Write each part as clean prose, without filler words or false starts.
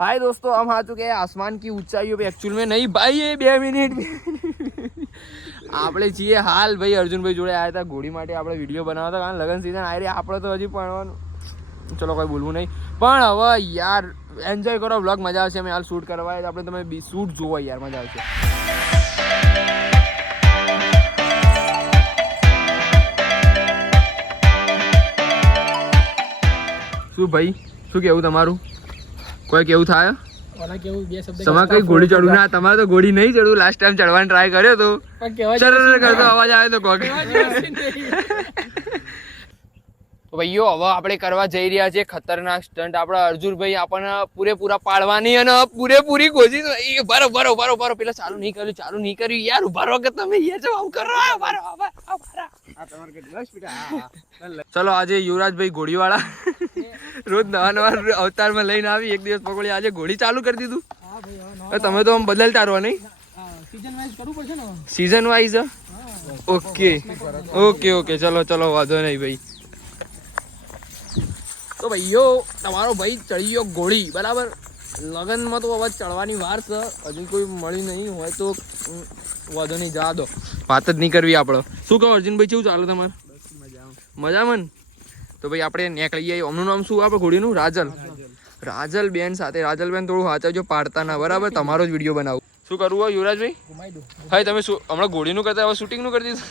हाय दोस्तों, हम आ चुके हैं आसमान की ऊंचाइयों पे। एक्चुअल में नहीं भाई, ये 2 મિનિટ આપણે છીએ હાલ ભાઈ અર્જુનભાઈ જોડે આવ્યા હતા ઘોડી માટે આપણે વિડીયો બનાવતા, કારણ લગન સીઝન આવી રહી, આપણે તો હજી ભણવાનું, ચલો કોઈ બોલવું નહીં, પણ હવે યાર એન્જોય કરો વ્લોગ, મજા આવશે. અમે હાલ શૂટ કરવા આપણે, તમે શૂટ જોવો યાર, મજા આવશે. શું ભાઈ, શું કેવું તમારું? કોઈ કેવું થાય? તમારે કઈ ઘોડી ચડવું ના? તમારે તો ઘોડી નહીં ચડવું. લાસ્ટ ટાઈમ ચડવાનો ટ્રાય કર્યો તો કરતો અવાજ આવ્યો તો કોક. ભાઈઓ હવે આપણે કરવા જઈ રહ્યા છીએ ખતરનાક સ્ટન્ટ. આપણા અર્જુનભાઈ આપણને પૂરેપૂરા પાડવાની અને પૂરેપૂરી કોશિશ. બરો પેલા ચાલુ નહીં કર્યું યાર. ઉભા રહો કે તમે યાર જવાબ કરો. ચલો આજે યુવરાજભાઈ ઘોડીવાળા રોજ નવા અવતારમાં લઈને આવી. એક દિવસ પકડી, આજે ઘોડી ચાલુ કરી દીધું. તમે તો આમ બદલતા રહો નહીં, સીઝન વાઇઝ. ઓકે ચલો વાંધો નહીં ભાઈ. તો ભાઈઓ તમારો ભાઈ ચડી ગયો ઘોડી, બરાબર. લગનમાં તો હવે ચડવાની વાર છે, હજુ કોઈ મળી નહીં હોય તો વાંધો નહીં, જા દો, વાત જ નહીં કરવી આપણે. શું કહો અર્જુનભાઈ, કેવું ચાલે તમારે? મજામાં. તો ભાઈ આપણે નીકળી જઈએ. એમનું નામ શું આપણે ઘોડીનું? રાજલ બેન સાથે. રાજલ બેન થોડું વાંચવજો, પાડતા ના, બરાબર. તમારો જ વિડીયો બનાવું. શું કરવું હોય યુવરાજભાઈ? હા, તમે હમણાં ઘોડીનું કરતા હવે શૂટિંગનું કરી દીધું.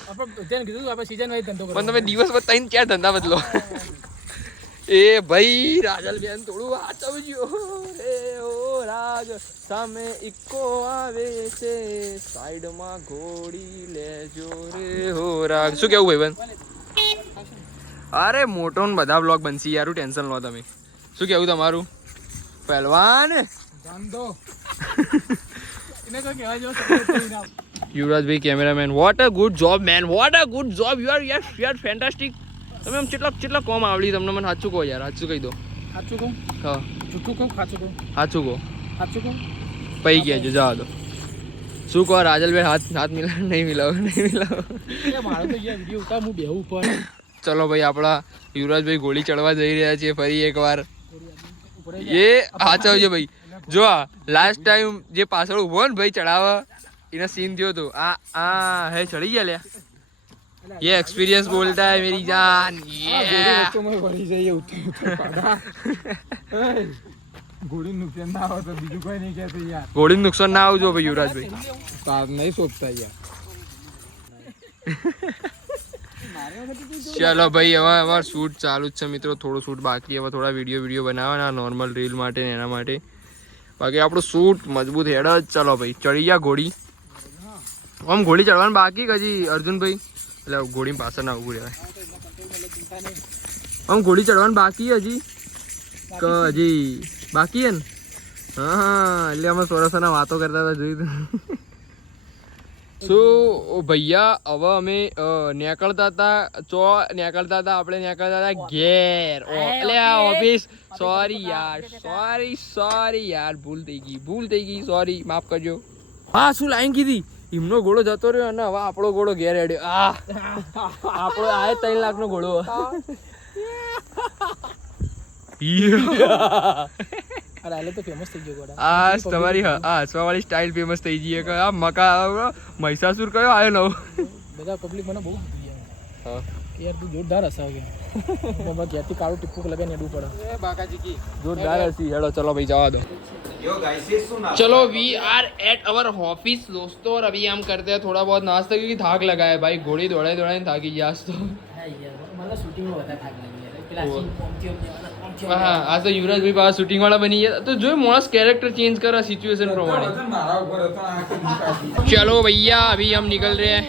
પણ તમે દિવસ પર 3-4 ધંધા બદલો. એ ભાઈ રાજલ બેન થોડું વાંચવજો રે. ઓ રાજ સામે ઇકો આવે છે, સાઈડમાં ઘોડી લેજો રે. હો રાગ. શું કેવું ભાઈ બેન? અરે મોટો ને બધા બ્લોગ બનશે યાર, ટેન્શન લો તમે. શું કેવું તમારું? પહેલવાન યુવરાજભાઈ cameraman. What a good job man, what a good job. You are fantastic. તમે આમ કેટલા કોમ આવડી તમને? મને સાચું કહો યાર, સાચું કહી દો. સાચું કહું? હા, જૂઠું કહું? સાચું કહો. પૈ ગયા જો, જવા દો. શું કહો રાજલભાઈ? હાથ મિલાવ? નહીં મિલાવો. ચલો ભાઈ, આપણા યુવરાજભાઈ ઘોડી ચડવા જઈ રહ્યા છીએ ફરી એકવાર. એ સાચવજો ભાઈ. જો લાસ્ટ ટાઈમ જે પાછળ ઉભો ને ભાઈ ચડાવવા, એનો સીન થયો હતો. હે ચડી ગયા લ્યા. ये एक्सपीरियंस बोलता है मेरी जान. घोड़ी नुकसान ना हो तो बीजू कोई नहीं कहते यार. घोड़ी नुकसान ना हो जो भाई युवराजભાઈ नहीं सोचता यार. ચલો ભાઈ, હવે અમારું શૂટ ચાલુ જ છે મિત્રો. થોડું શૂટ બાકી, હવે થોડા વિડીયો બનાવવાના નોર્મલ રીલ માટે ને એના માટે. બાકી આપણું શૂટ મજબૂત હેડ જ. ચલો ભાઈ ચડી ગયા ઘોડી. આમ ઘોડી ચડવાનું બાકી હજી અર્જુનભાઈ, એટલે ઘોડી પાછળ ના ઉભું રહેવાય. આમ ઘોડી ચડવાનું બાકી હજી બાકી હે ને? હા, એટલે અમે સોરસાના વાતો કરતા હતા, જોયું. શું ભૈયા, હવે અમે નીકળતા હતા આપણે નીકળતા હતા ઘેર, એટલે આ ઓફિસ. સોરી યાર, ભૂલ થઈ ગઈ, સોરી, માફ કરજો. હા, શું લાઈન કીધી? એમનો ઘોડો જતો રહ્યો અને હવે આપણો ઘોડો ઘેર હેડ્યો. આપણો આ 3 લાખનો ઘોડો. તમારી હસવાવાળી સ્ટાઇલ ફેમસ થઈ ગઈ. આ મહિષાસુર કયો આવ્યો નવો? બધા પબ્લિક મને બહુ યાર, તું જોરદાર હસાવ ઘેરથી કાળું ટીપુક લગાવીને હેડવું પડે. જોરદાર હસી. હેડો ચલો ભાઈ, જવા દો. चलो we are at our office दोस्तों, और अभी हम करते हैं थोड़ा बहुत नाश्ता, क्योंकि थाक लगा है भाई. घोड़ी दौड़ाई थाकी गया आज तो. हाँ, आज तो युवराज भाई पास शूटिंग वाला बनी है, तो जो मोस्ट कैरेक्टर चेंज करा सिचुएशन प्रमाणे. चलो भैया, अभी हम निकल रहे हैं.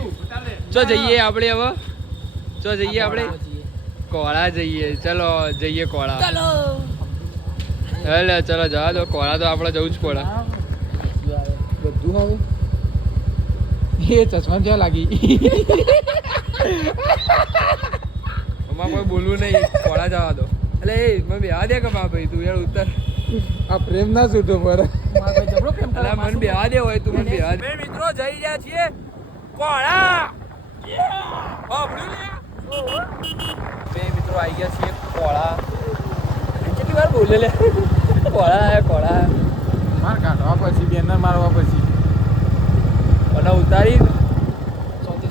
चो जाइए આપણે હવે, કોળા જઈએ. ચલો જઈએ કોળા. હેલો ચલો જવા દો. કોળા તો આપણે જવું જ પડે. બધું હવે એ ચશ્મા જ્યાં લાગી આમાં કોઈ બોલવું નહીં. કોળા જવા દો. એટલે એ મને બેવા દે કે ભાઈ, તું યાર ઉત્તર આ પ્રેમ ના છૂટો પર. મને બેવા દે હોય, તું મને બેવા દે. મિત્રો જઈ રહ્યા છીએ કોળા. મિત્રો આવી ગયા છીએ કોળા. કેટલી વાર બોલે લે? કોળા. માર કાઢવા પછી બેનર મારવા પછી અને ઉતારી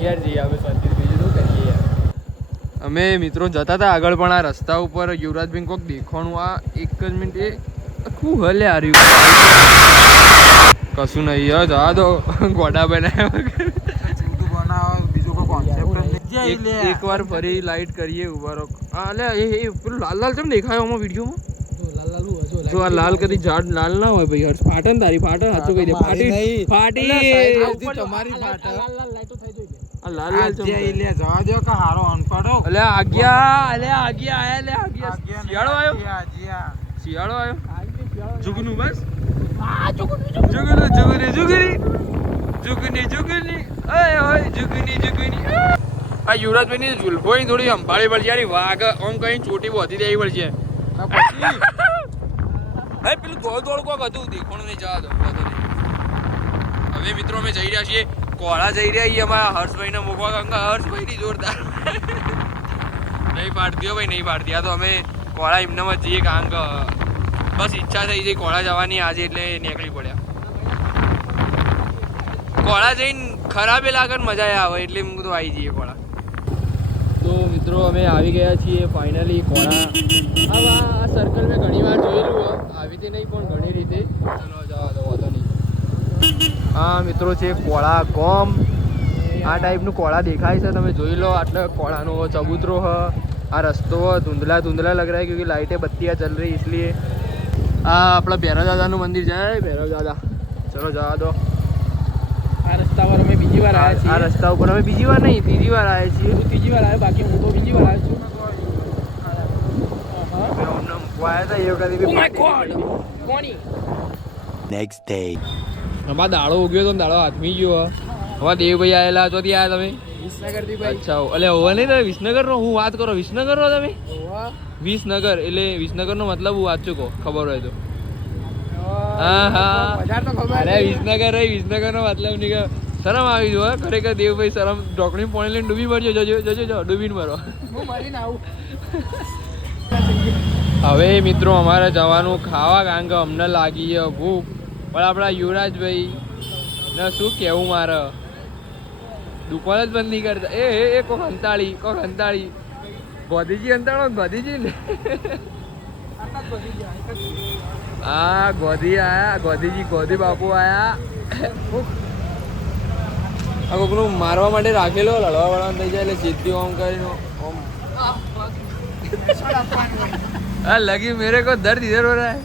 ઘેર જઈએ હવે શાંતિ બીજું શું કરીએ યાર. અમે મિત્રો જતા હતા આગળ પણ આ રસ્તા ઉપર યુવરાજભાઈ કોક દેખાણું આ એક જ મિનિટ એ શું હલે હાર્યું કશું નહીં યાર જવા દો ગોડા બનાવ્યા એક વાર ફરી લાઈટ કરીએ ઉભા રહો. હા લે એ પેલું લાલ લાલ કેમ દેખાયો આમાં વિડીયોમાં? જો આ લાલ કદી ઝાડ લાલ ના હોય ભાઈ. હર્ષ ફાટન તારી ફાટન સાચું કહી દે ફાટી તમારી ફાટ આ લાલ લાલ ચમ લે જવા દો કે હારો અનપડો અલે આગ્યા આયા લે આગ્યા શિયાળો આવ્યો જુગનું બસ જુગની ઓય આ યુવરાજભાઈ ની જુલ્ફોની થોડી સંભાળી પડશે યાર. વાઘ આમ કઈ ચોટી બોધી દેવી પડશે પછી પેલું દોડ કોક હતું દેખાણું નહીં જવા દો. હવે મિત્રો અમે જઈ રહ્યા છીએ કોળા જઈ રહ્યા છીએ અમારા હર્ષભાઈ ને મૂકવા કારણ કે હર્ષભાઈ ની જોરદાર નહીં પાડતી હો ભાઈ નહીં પાડતી. આ તો અમે કોળા એમનામાં જઈએ કારણ કે બસ ઈચ્છા થઈ જઈ કોળા જવાની આજે એટલે નીકળી પડ્યા. કોળા જઈને ખરાબે લાગે ને મજા આવે એટલે હું તો આવી જઈએ કોળા. તો મિત્રો અમે આવી ગયા છીએ ફાઇનલી કોળા. આ સર્કલ મેં ઘણી વાર જોયેલું આવી રીતે નહીં પણ ઘણી રીતે. ચલો જવા દો વાંધો નહીં. હા મિત્રો છે કોળા ગોમ. આ ટાઈપનું કોળા દેખાય છે તમે જોઈ લો. આટલા કોળાનો ચબૂતરો હ આ રસ્તો ધुंधला धुंधला लग रहा है क्योंकि लाइटें बत्तियाँ चल रही इसलिए. આ આપણા ભૈરવ દાદાનું મંદિર જાય ભૈરવ દાદા. ચલો જવા દો. આ રસ્તા પર અમે બીજી વાર આવ્યા છીએ. આ રસ્તા ઉપર અમે બીજી વાર નહીં ત્રીજી વાર આવ્યા છીએ. તું ત્રીજી વાર આવ્યો બાકી હું તો બીજી વાર આવ્યો છું. અમને મૂકવા આવ્યા હતા એ વખતે બી કોની Next day. અમારા દાડો ઉગ્યો તો દાડો હાથમી ગયો. હવે દેવભાઈ આવેલા ચોથી આવ્યા તમે? વિસનગર થી ભાઈ. અચ્છા એટલે હોવા નહીં તમે વિસનગર નો હું વાત કરો વિસનગર નો તમે? વિસનગર એટલે વિસનગર નો મતલબ હું વાંચું કહો ખબર હોય તો. હા હા વધારે તો ખબર અરે વિસનગર વિસનગર નો મતલબ નહીં કે શરમ આવી જો ખરેખર દેવભાઈ શરમ ઢોકળી પાણી લઈને ડૂબી પડજો જજો ડૂબીને મરો. હું મરીને આવું. હવે મિત્રો અમારે જવાનું ખાવા કારણ કે અમને લાગી છે ભૂખ. પણ આપણા યુવરાજભાઈ ને શું કહેવું મારે દુકાન જ બંધ નહીં કરતા. એ કોક હંતાળી ગોધીજી હંતાળો ગોધીજી ને હા ગોધી આયા ગોધી બાપુ આયા. આ કોકનું મારવા માટે રાખેલો લડવા વળવા થઈ જાય એટલે સીધી ઓમ કરીને ઓમ लगी मेरे को दर्द इधर हो रहा है.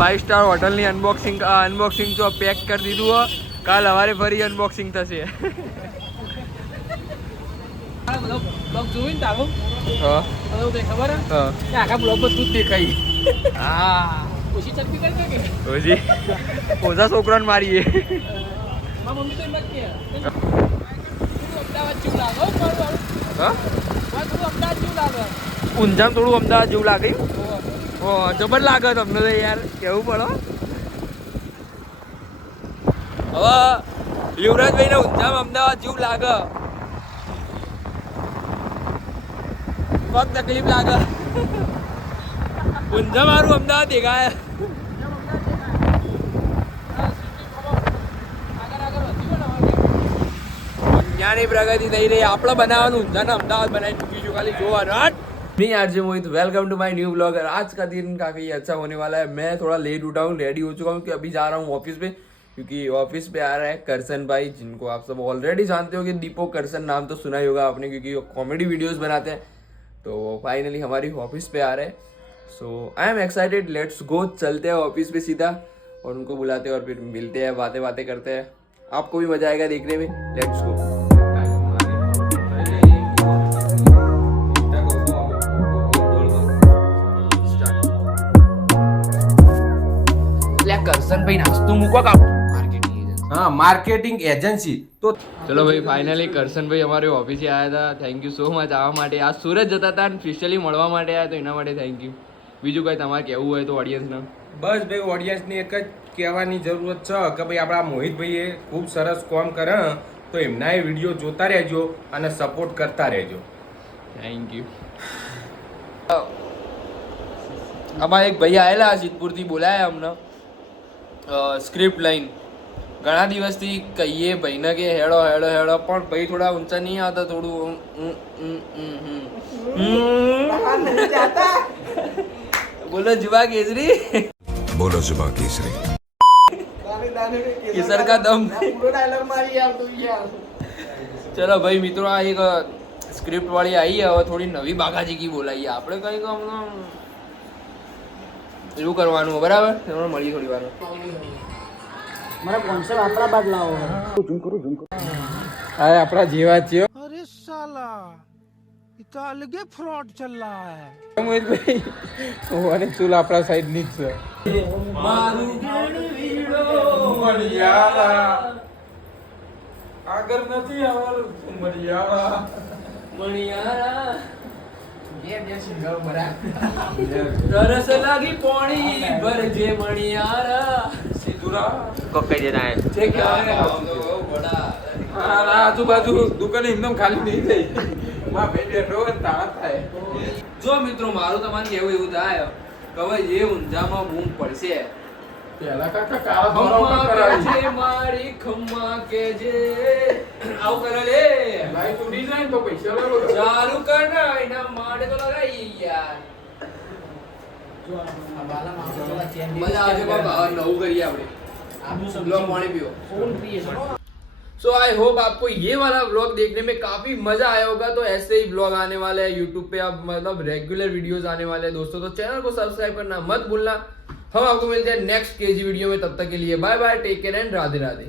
5 स्टार होटल ની અનબોક્સિંગ તો પેક કરી દીધું હો. કાલ સવારે ફરી અનબોક્સિંગ થશે. બ્લોગ જોઈને તારો હા તો ખબર હા કે આખા બ્લોગ પર તું જ દેખાઈ. હા ઓછી ચટણી કરી દે કે ઓજી ઓજા છોકરાને મારીએ. મારા મમ્મી તો એમ જ કે અમદાવાદ જેવું લાગે હા થોડું અમદાવાદ જેવું લાગે. ઊંઝામાં થોડું અમદાવાદ જેવું લાગે. ઓ જબર લાગે તમને તો યાર કેવું પડો. હવે યુવરાજભાઈ ને ઊંઝામાં અમદાવાદ જેવું લાગે. પગ તકલીફ લાગે. ઊંઝા મારું અમદાવાદ દેખાય. ઊંઝાની પ્રગતિ થઈ રહી. આપણે બનાવવાનું ઊંઝાને અમદાવાદ બનાવી ચૂકીશું खाली જોવાનું. नहीं यार जी Mohit welcome to my new blog. आज का दिन काफ़ी अच्छा होने वाला है. मैं थोड़ा लेट उठा हूँ रेडी हो चुका हूँ कि अभी जा रहा हूँ ऑफिस पे क्योंकि ऑफिस पे आ रहा है करसन भाई जिनको आप सब ऑलरेडी जानते हो कि दीपो करसन नाम तो सुना ही होगा आपने क्योंकि वो कॉमेडी वीडियोस बनाते हैं. तो फाइनली हमारी ऑफिस पे आ रहे हैं. So I am excited. Let's go चलते हैं ऑफिस पे सीधा और उनको बुलाते हैं और फिर मिलते हैं बातें करते हैं. आपको भी मजा आएगा देखने में. Let's go. કરશન ભાઈ નાસ્તો મૂકો કા માર્કેટિંગ એજન્સી તો ચલો ભાઈ ફાઇનલી કરશન ભાઈ અમારી ઓફિસે આવ્યા હતા. થેન્ક યુ સો મચ આવવા માટે. આ સુરત જતા હતા અને સ્પેશિયલી મળવા માટે આવ્યા તો એના માટે થેન્ક યુ. બીજું કંઈ તમારે કહેવું હોય તો ઓડિયન્સને? બસ ભાઈ ઓડિયન્સને એક જ કહેવાની જરૂરત છે કે ભાઈ આપણા મોહિતભાઈએ ખૂબ સરસ કામ કરે તો એમના એ વિડીયો જોતા રહેજો અને સપોર્ટ કરતા રહેજો. Thank you. અમારા એક ભાઈ આવેલા સિદ્ધપુરથી બોલાયા અમને સ્ક્રિપ્ટ લઈને ઘણા દિવસથી કહીએ ભાઈને કે હેડો હેડો હેડો પણ ભાઈ થોડા ઊંચા નહીં આવતા થોડું બોલો જુબા કેસરી बोलो जुबा केसरी કેસર કા દમ પૂરો ડાયલોગ મારી યાર તું યાર. ચલો ભાઈ મિત્રો આ એક સ્ક્રિપ્ટ વાળી આવી હવે થોડી નવી બાગાજીકી બોલાવીએ આપણે કઈ કામ એવું કરવાનું હોય, બરાબર તમને મળીએ થોડી વાર મારા કોન્સેપ્ટ આપણા બાદ લાવો. આ આપણા જેવા છે अरे साला इतना अलगे फ्रॉड चल रहा है. મોહિતભાઈ હું અને ચૂલ આપણા સાઈડ ની જ છે આગળ નથી આવવાનું મરિયાળા મણિયારા બે સિંગલ બરાબર. તરસ લાગી પોણી ભરજે મણિયારા સિદ્ધુરા છે ક્યારે બડા આજુબાજુ દુકાન એકદમ ખાલી નહીં થઈ માં ભાઈ બેઠો હોય ને તાળા થાય જો મિત્રો મારું તમારે કેવું એવું થાય કે હવે એ ઊંઝામાં બૂમ પડશે પેલા કાકા કાળા ધોરા કરાવી છે મારી ખમ્મા કે જે આવું કરે લે લાઈ તૂટી જાય ને તો પૈસા લાવો ચાલુ કર ને એના માડે તો લગાઈ યાર જો આ બાલા માણસો પેલા ચેન મજા આવે બાબા હવે નવું કરીએ આપણે आपको लो पानी पियो फोन पिए सो आई होप आपको ये वाला व्लॉग देखने में काफी मजा आया होगा तो ऐसे ही व्लॉग आने वाले हैं यूट्यूब पे अब मतलब रेगुलर वीडियोस आने वाले हैं दोस्तों तो चैनल को सब्सक्राइब करना मत भूलना हम आपको मिलते हैं नेक्स्ट केजी वीडियो में तब तक के लिए bye bye take care and Radhe Radhe